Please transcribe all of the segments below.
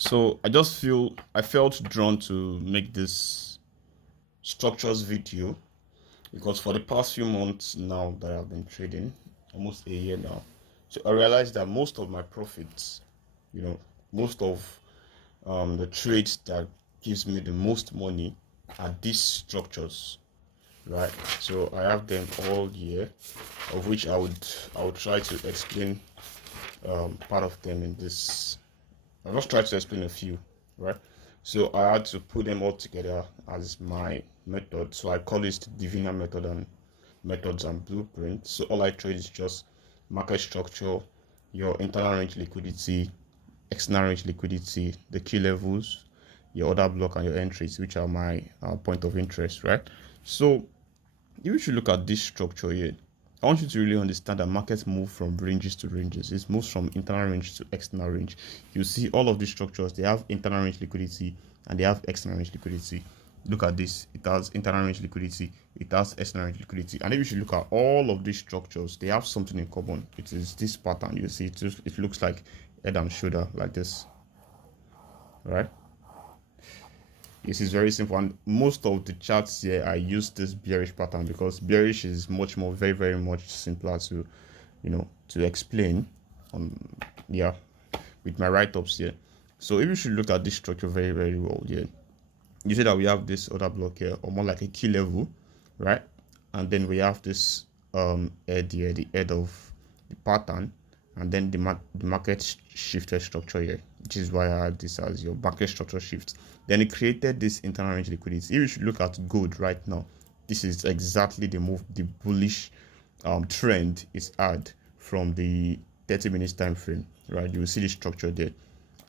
So I felt drawn to make this structures video because for the past few months now that I've been trading, almost a year now, so I realized that most of my profits, you know, most of the trades that gives me the most money are these structures, right? So I have them all year, of which I would try to explain part of them in this. I'll just try to explain a few, right? So I had to put them all together as my method. So I call it Divina method and methods and blueprints. So all I trade is just market structure, your internal range liquidity, external range liquidity, the key levels, your order block, and your entries, which are my point of interest, right? So if you should look at this structure here, I want you to really understand that markets move from ranges to ranges. It moves from internal range to external range. You see all of these structures, they have internal range liquidity and they have external range liquidity. Look at this. It has internal range liquidity, it has external range liquidity. And if you should look at all of these structures, they have something in common. It is this pattern. You see, it looks like head and shoulder like this, right? This is very simple, and most of the charts here I use this bearish pattern because bearish is much more very much simpler to to explain on yeah with my write-ups here. So if you should look at this structure very well here, you see that we have this other block here, or more like a key level, right? And then we have this head here, the head of the pattern, and then the market shifted structure here, which is why I had this as your market structure shift. Then it created this internal range liquidity. If you should look at gold right now, this is exactly the move, the bullish trend is had from the 30 minutes time frame, right? You will see the structure there,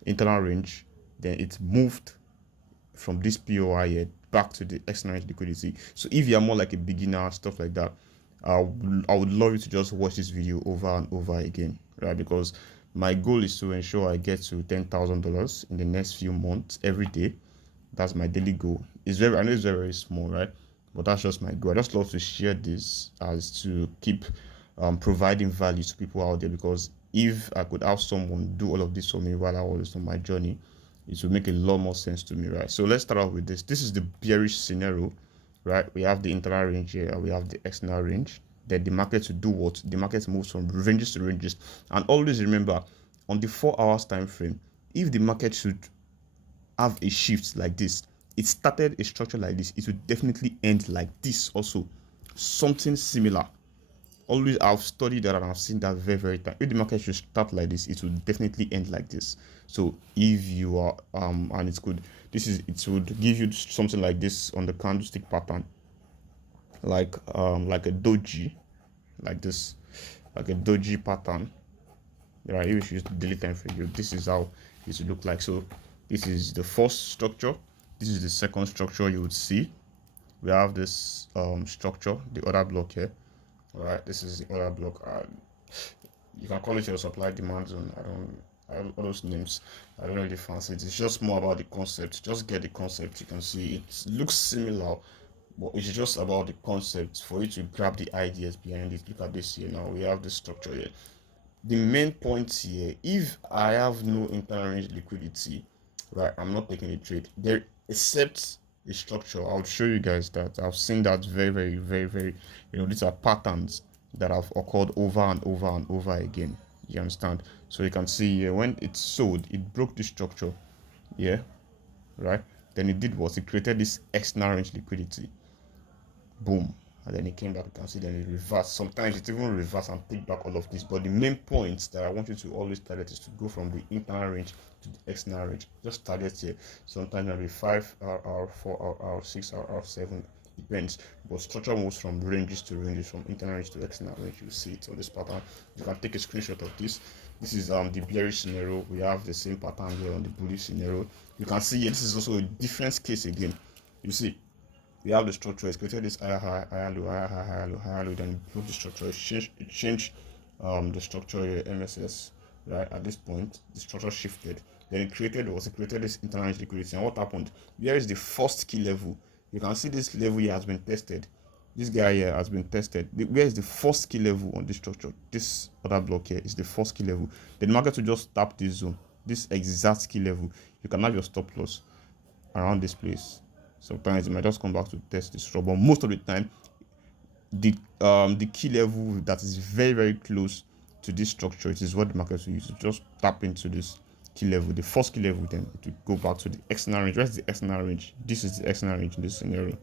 internal range, then it moved from this POI here back to the external liquidity. So if you're more like a beginner, stuff like that, I would love you to just watch this video over and over again, right? Because my goal is to ensure I get to $10,000 in the next few months every day. That's my daily goal. I know it's very small, right? But that's just my goal. I just love to share this as to keep providing value to people out there, because if I could have someone do all of this for me while I was on my journey, it would make a lot more sense to me, right? So let's start off with this. This is the bearish scenario, right? We have the internal range here, we have the external range. Then the market to do what? The market moves from ranges to ranges. And always remember, on the 4 hours time frame, if the market should have a shift like this, it started a structure like this, it will definitely end like this also, something similar. Always, I've studied that and I've seen that very time. If the market should start like this, it will definitely end like this. So if you are and it's good, it would give you something like this on the candlestick pattern, like a doji, like this, like a doji pattern, right? If you use the daily time frame, this is how it would look like. So this is the first structure, this is the second structure. You would see we have this structure, the other block here. All right, this is the other block. You can call it your supply demand zone. All those names, I don't really fancy it. It's just more about the concept. Just get the concept. You can see it looks similar, but it's just about the concept for you to grab the ideas behind it. Look at this here. Now we have this structure here. The main point here, if I have no internal range liquidity, right, I'm not taking a trade there, except a structure. I'll show you guys that I've seen that very, these are patterns that have occurred over and over again. You understand? So you can see here, when it sold, it broke the structure, yeah, right? Then it did what? It created this external range liquidity, boom, and then it came back. You can see then it reversed. Sometimes it even reverse and take back all of this, but the main point that I want you to always target is to go from the internal range to the external range. Just target here. Sometimes it'll be 5 hour, 4 hour, 6 hour, 7, depends. But structure moves from ranges to ranges, from internal range to external range. You see it on this pattern. You can take a screenshot of this. This is the bearish scenario. We have the same pattern here on the bullish scenario. You can see here, this is also a different case again. You see, we have the structure. It's created this higher low, higher low. Then it broke the structure. It changed the structure here, MSS. Right at this point, the structure shifted. Then it created this internal liquidity. And what happened? Here is the first key level. You can see this level here has been tested. This guy here has been tested. Where is the first key level on this structure? This other block here is the first key level. Then the market will just tap this zone. this exact key level, you can have your stop loss around this place. Sometimes it might just come back to test this straw, but most of the time the key level that is very very close to this structure, it is what the market will use to just tap into this key level, the first key level. Then it will go back to the external range. Where's the external range? This is the external range in this scenario.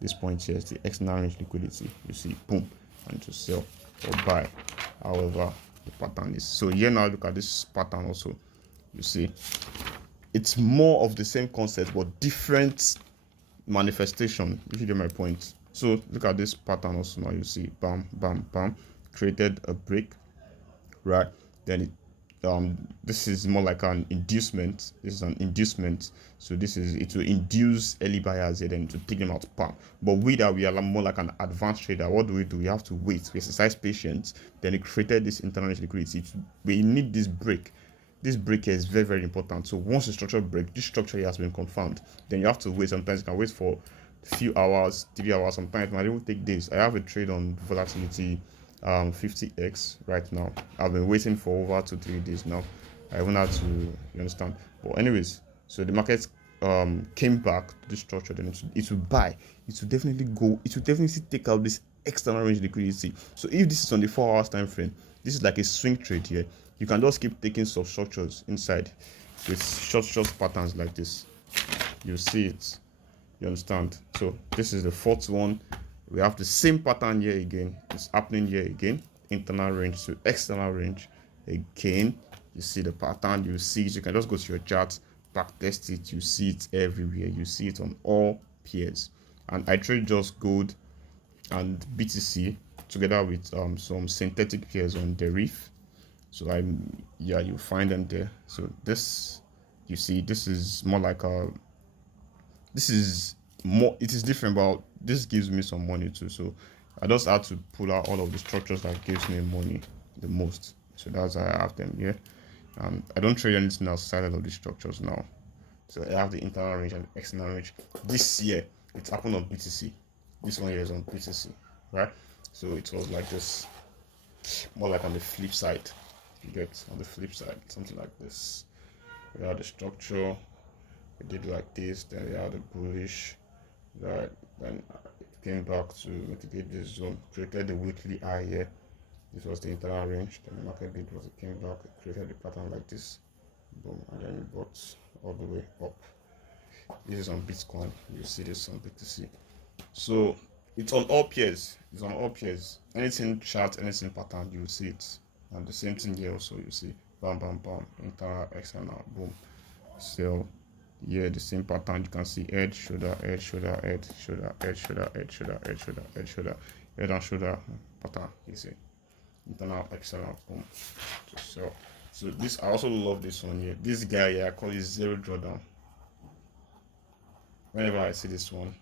This point here is the external range liquidity. You see, boom, and to sell or buy, however the pattern is. So here now look at this pattern also. You see, it's more of the same concept but different manifestation, if you get my point. So look at this pattern also. Now you see, bam bam bam, created a break, right? Then it this is more like an inducement. This is an inducement. So this is, it will induce early buyers here, then to take them out, bam. But we are more like an advanced trader. What do? We have to wait, we exercise patience. Then it created this internal liquidity. We need this break. This break here is very very important. So once the structure break, this structure here has been confirmed, then you have to wait. Sometimes you can wait for a few hours, 3 hours, sometimes it might even take days. I have a trade on volatility 50x right now. I've been waiting for over 2-3 days now. I even had to, you understand. But anyways, so the market came back to this structure, then it will buy. It will definitely go, it will definitely take out this external range liquidity. So if this is on the 4 hours time frame, this is like a swing trade here. You can just keep taking substructures inside with short patterns like this. You see it, you understand. So this is the fourth one. We have the same pattern here again. It's happening here again. Internal range to external range again. You see the pattern, you see it. You can just go to your chart, back test it. You see it everywhere. You see it on all pairs. And I trade just gold and BTC together with some synthetic pairs on the reef. So you find them there. So this, you see, this is more like this is more, it is different, but this gives me some money too. So I just had to pull out all of the structures that gives me money the most. So that's why I have them here. I don't trade anything outside of these structures now. So I have the internal range and external range. This year it happened on BTC. This one here is on BTC, right? So it was like this, more like on the flip side. You get on the flip side, something like this. We had the structure, we did like this, then we had the bullish, right? Then it came back to mitigate this zone, created the weekly high here. This was the internal range. Then the market did was it came back, it created a pattern like this, boom, and then it bought all the way up. This is on Bitcoin. You see this on BTC. So it's on all pairs. It's on all pairs. Anything chart, anything pattern, you will see it. And the same thing here also, you see, bam bam bam, internal, external, boom, sell. Here the same pattern. You can see edge, shoulder, edge, shoulder, edge, shoulder, edge, shoulder, edge, shoulder, edge, shoulder, edge, shoulder, head and shoulder pattern. You see, internal, external, boom, to sell. So this, I also love this one here. This guy here, I call it zero drawdown. Whenever I see this one,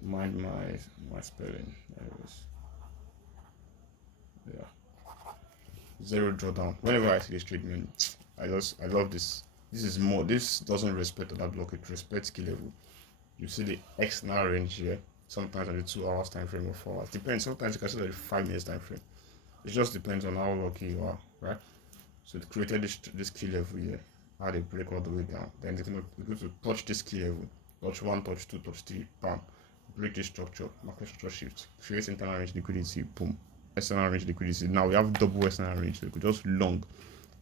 mind my spelling. Anyways, yeah, zero drawdown. Whenever I see this treatment, I love this. This is more, this doesn't respect that block, it respects key level. You see the external range here, sometimes on the 2 hours time frame or 4 hours, depends. Sometimes you can see the 5 minutes time frame. It just depends on how lucky you are, right? So it created this key level here, how they break all the way down. Then they're going to touch this key level, touch 1, touch 2, touch 3, bam, break this structure, market structure shift, create internal range liquidity, boom, external range liquidity. Now we have double external range, so we could just long.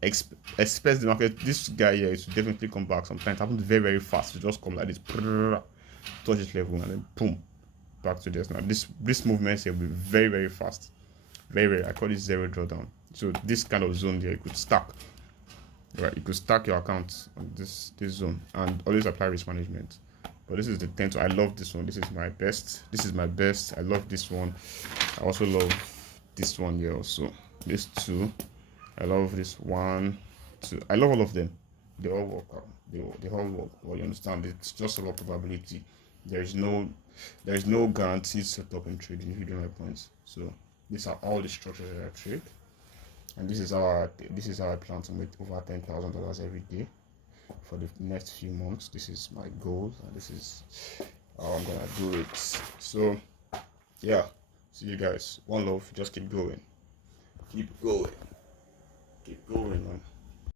Expect the market, this guy here is to definitely come back. Sometimes it happens very very fast. It just come like this, touch this level, and then boom, back to this. Now this movement here will be very very fast, very. I call it zero drawdown. So this kind of zone here, you could stack, right? You could stack your accounts on this zone, and always apply risk management. But this is the 10th. I love this one. This is my best. I love this one. I also love this one here also. This two. I love this 1, 2. I love all of them. They all work out. They all work. Well, you understand? It's just a lot of probability. There is no guaranteed setup in trading. If you get my points. So these are all the structures that I trade, and this is how I plan to make over $10,000 every day for the next few months. This is my goal, and this is how I'm gonna do it. So yeah, see you guys. One love. Just keep going. Keep going. keep going on.